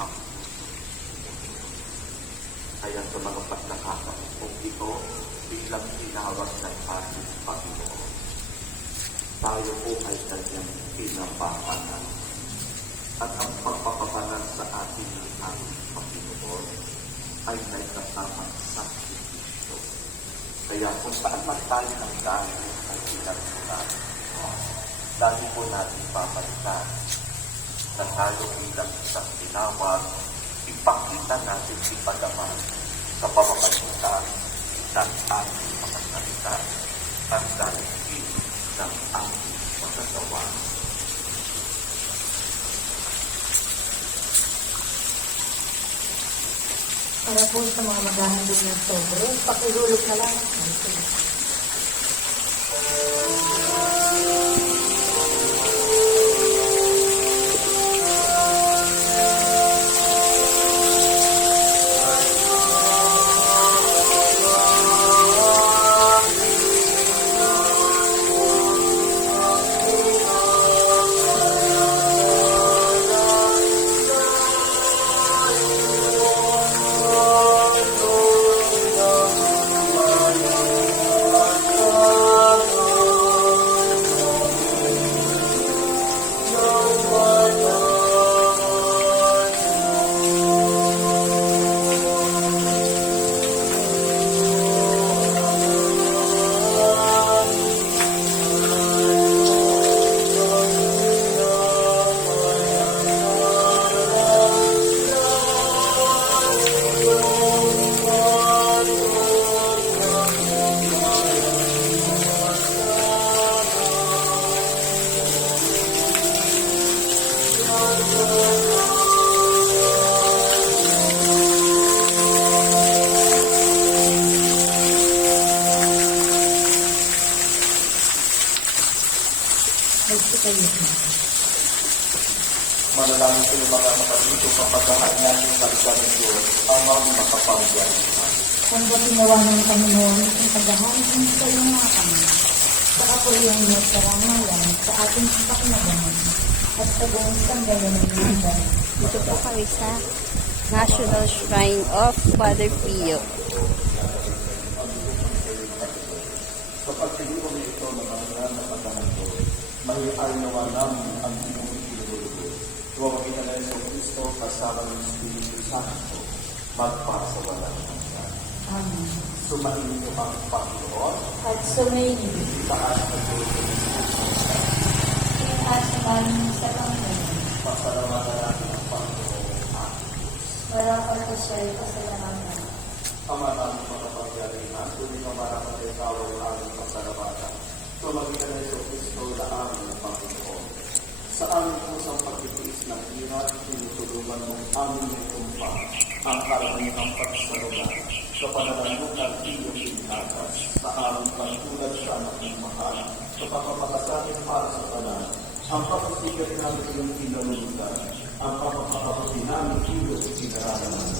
ang kaya sa mga pagkakataong ito bilang tinawag ng ating Panginoon. Tayo po ay kanyang pinapapanan at ang pagpapapanan sa ating ng aming Panginoon ay may kasamang sakripisyo. Kaya kung saan man tayo ng dahil ay pinagsunan, dahil po natin papalitan na tayo bilang isang tinawag, ipakita natin ipagaman sa pamamagitan ng ating mga salita at dahil ng ating magagawa. Para po sa mga maghahandog ng sobre, pakihulog na lang. Manalangin ko yung mga kapatid sa pagkakanya ng salita ng Diyos ang mga makapangyarihan. Kung ba ginawa ng Panginoon ang paghahandog sa iyong mga kamay, sa kapuliyang niya karangalan sa ating kapakinabangan at sa buong sandalan ng mundo. Dito po kami sa National Shrine of Father Pio. Sa pagsiguro na ito ng mga na pagkakanto, mahiay nawa namin ang inyong pinagulugo. Tuwagin na sa Kristo kasama ng Espiritu Santo, magpasa walang hanggan. Amen. Sumahin niyo ang Panginoon At sumayin taas ng Diyos at sumayin sa Panginoon. pasalamatan natin ang Panginoon at Marakal ko siya ay pasalamatan. Ama namin makapangyarihan, tuloy na marapat ay tawag ang aming pasalamatan. Tumagitan na sa Kristo na aming Panginoon. Sa aming pusang pagtitiis ng hirap, tinutulungan mong aming itumpa ang karamihan pagsalunan sa panananog ng iyong inhatas sa aming pagtulad sa anak ng mahal sa pagpapakasakin para sa tanan. Ang pagpasikat namin iyong kinalulutan, ang pagpapakabuti namin iyong kinaralan.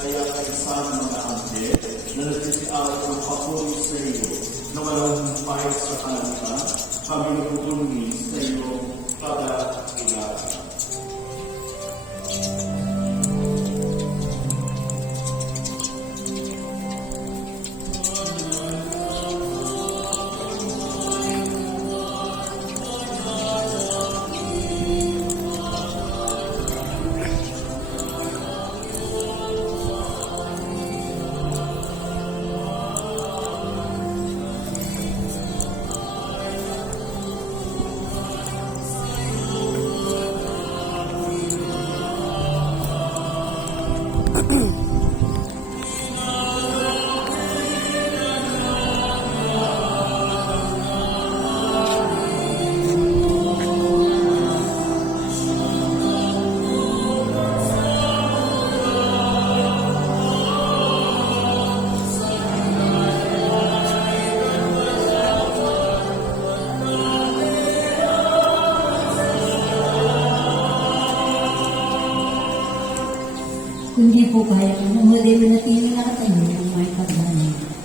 Kaya kaysa ng mga anghel na nagsisialat ng papuri sa iyo na walang humpay sa kanila, kami nagpupuni sa iyo pag-ilaran. Kung di po kaya, muli manatili natin ang may pagdanan.